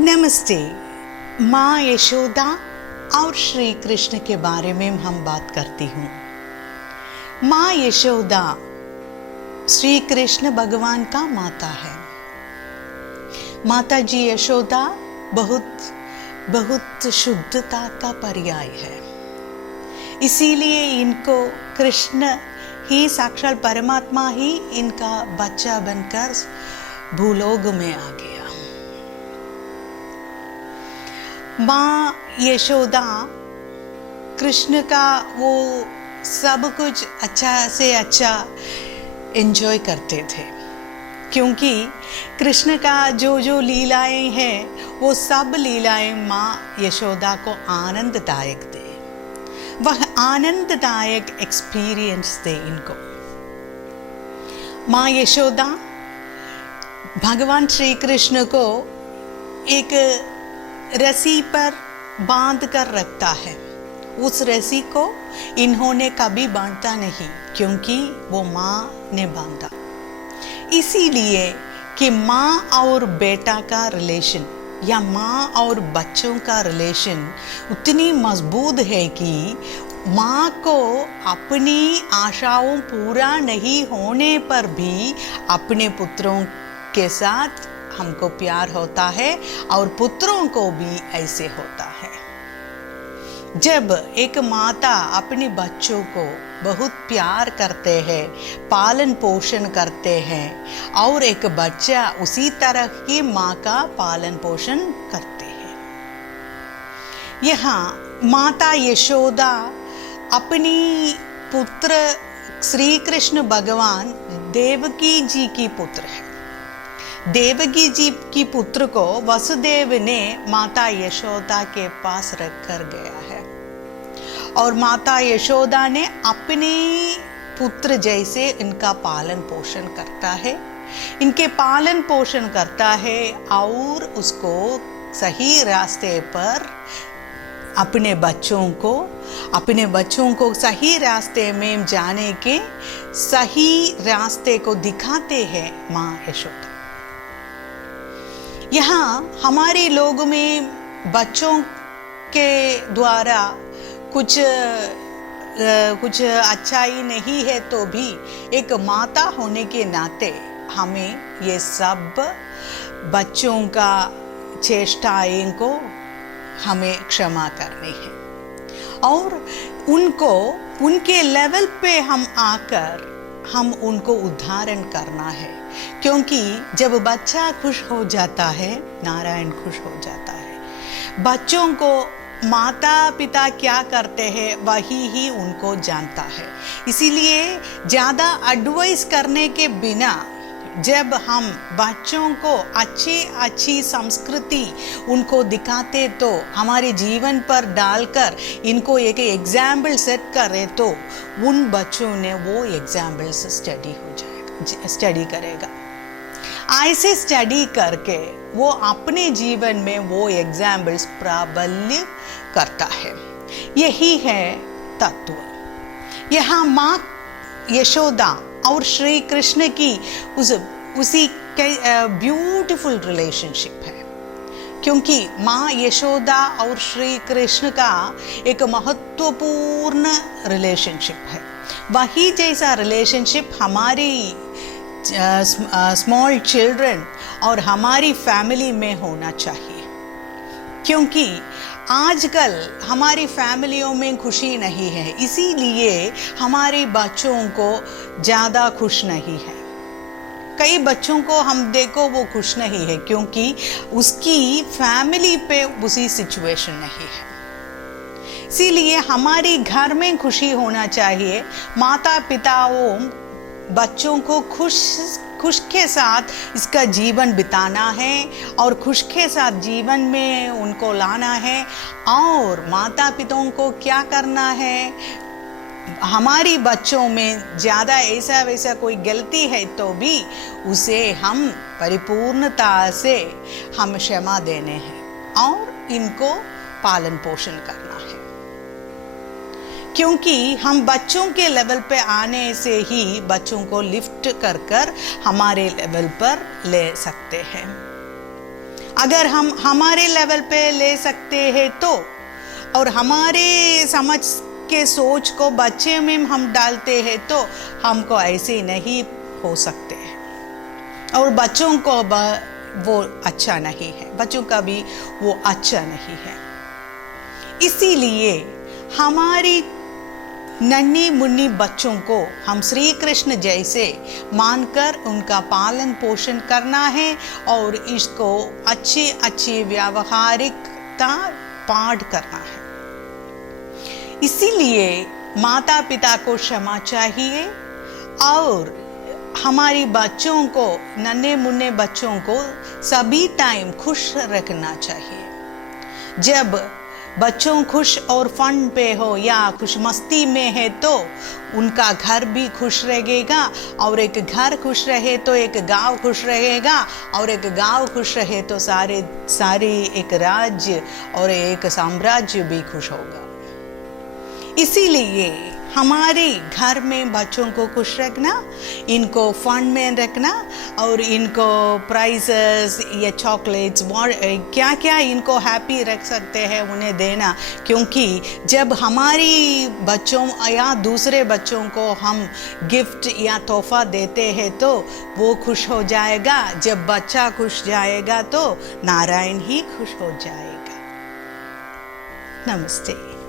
नमस्ते। माँ यशोदा और श्री कृष्ण के बारे में हम बात करती हूँ। माँ यशोदा श्री कृष्ण भगवान का माता है। माता जी यशोदा बहुत शुद्धता का पर्याय है, इसीलिए इनको कृष्ण ही साक्षात परमात्मा ही इनका बच्चा बनकर भूलोक में आ गया। माँ यशोदा कृष्ण का वो सब कुछ अच्छा से अच्छा एंजॉय करते थे, क्योंकि कृष्ण का जो लीलाएं हैं वो सब लीलाएं माँ यशोदा को आनंददायक दे, वह आनंददायक एक्सपीरियंस दे इनको। माँ यशोदा भगवान श्री कृष्ण को एक रस्सी पर बांध कर रखता है। उस रस्सी को इन्होंने कभी बांधा नहीं, क्योंकि वो माँ ने बांधा। इसीलिए कि माँ और बेटा का रिलेशन या माँ और बच्चों का रिलेशन उतनी मजबूत है कि माँ को अपनी आशाओं पूरा नहीं होने पर भी अपने पुत्रों के साथ हमको प्यार होता है और पुत्रों को भी ऐसे होता है। जब एक माता अपने बच्चों को बहुत प्यार करते हैं, पालन पोषण करते हैं और एक बच्चा उसी तरह की माँ का पालन पोषण करते हैं। यहाँ माता यशोदा अपनी पुत्र श्री कृष्ण भगवान देवकी जी की पुत्र है। देवकी जी की पुत्र को वसुदेव ने माता यशोदा के पास रख कर गया है और माता यशोदा ने अपने पुत्र जैसे इनका पालन पोषण करता है, इनके पालन पोषण करता है और उसको सही रास्ते पर अपने बच्चों को सही रास्ते में जाने के सही रास्ते को दिखाते हैं माँ यशोदा। यहाँ हमारे लोगों में बच्चों के द्वारा कुछ अच्छाई नहीं है तो भी एक माता होने के नाते हमें ये सब बच्चों का चेष्टाएं को हमें क्षमा करनी है और उनको उनके लेवल पे हम आकर हम उनको उद्धारण करना है, क्योंकि जब बच्चा खुश हो जाता है नारायण खुश हो जाता है। बच्चों को माता पिता क्या करते हैं वही ही उनको जानता है, इसीलिए ज़्यादा एडवाइस करने के बिना जब हम बच्चों को अच्छी संस्कृति उनको दिखाते तो हमारे जीवन पर डालकर इनको एक एग्जाम्पल सेट करें तो उन बच्चों ने वो एग्जाम्पल से स्टडी करेगा। ऐसे स्टडी करके वो अपने जीवन में वो एग्जाम्पल्स प्राबल्य करता है। यही है तत्व। यहाँ माँ यशोदा और श्री कृष्ण की उसी ब्यूटीफुल रिलेशनशिप है, क्योंकि माँ यशोदा और श्री कृष्ण का एक महत्वपूर्ण रिलेशनशिप है। वही जैसा रिलेशनशिप हमारी स्मॉल चिल्ड्रन और हमारी फैमिली में होना चाहिए, क्योंकि आजकल हमारी फैमिलियों में खुशी नहीं है, इसीलिए हमारे बच्चों को ज़्यादा खुश नहीं है। कई बच्चों को हम देखो वो खुश नहीं है क्योंकि उसकी फैमिली पे उसी सिचुएशन नहीं है। इसीलिए हमारी घर में खुशी होना चाहिए। माता पिताओं बच्चों को खुश के साथ इसका जीवन बिताना है और खुश के साथ जीवन में उनको लाना है। और माता पिताओं को क्या करना है, हमारी बच्चों में ज़्यादा ऐसा वैसा कोई गलती है तो भी उसे हम परिपूर्णता से हम क्षमा देने हैं और इनको पालन पोषण करना है, क्योंकि हम बच्चों के लेवल पे आने से ही बच्चों को लिफ्ट कर हमारे लेवल पर ले सकते हैं। अगर हम हमारे लेवल पे ले सकते हैं तो, और हमारे समझ के सोच को बच्चे में हम डालते हैं तो हमको ऐसे नहीं हो सकते हैं। और बच्चों को वो अच्छा नहीं है, बच्चों का भी वो अच्छा नहीं है। इसीलिए हमारी नन्ही मुन्नी बच्चों को हम श्री कृष्ण जैसे मानकर उनका पालन पोषण करना है और इसको अच्छी अच्छी व्यावहारिकता पाठ करना है। इसीलिए माता पिता को क्षमा चाहिए और हमारी बच्चों को, नन्हे मुन्ने बच्चों को सभी टाइम खुश रखना चाहिए। जब बच्चों खुश और फन पे हो या खुश मस्ती में है तो उनका घर भी खुश रहेगा, और एक घर खुश रहे तो एक गांव खुश रहेगा, और एक गांव खुश रहे तो सारे एक राज्य और एक साम्राज्य भी खुश होगा। इसीलिए हमारे घर में बच्चों को खुश रखना, इनको फन में रखना और इनको प्राइजेस या चॉकलेट्स क्या क्या इनको हैप्पी रख सकते हैं उन्हें देना। क्योंकि जब हमारी बच्चों या दूसरे बच्चों को हम गिफ्ट या तोहफा देते हैं तो वो खुश हो जाएगा। जब बच्चा खुश जाएगा तो नारायण ही खुश हो जाएगा। नमस्ते।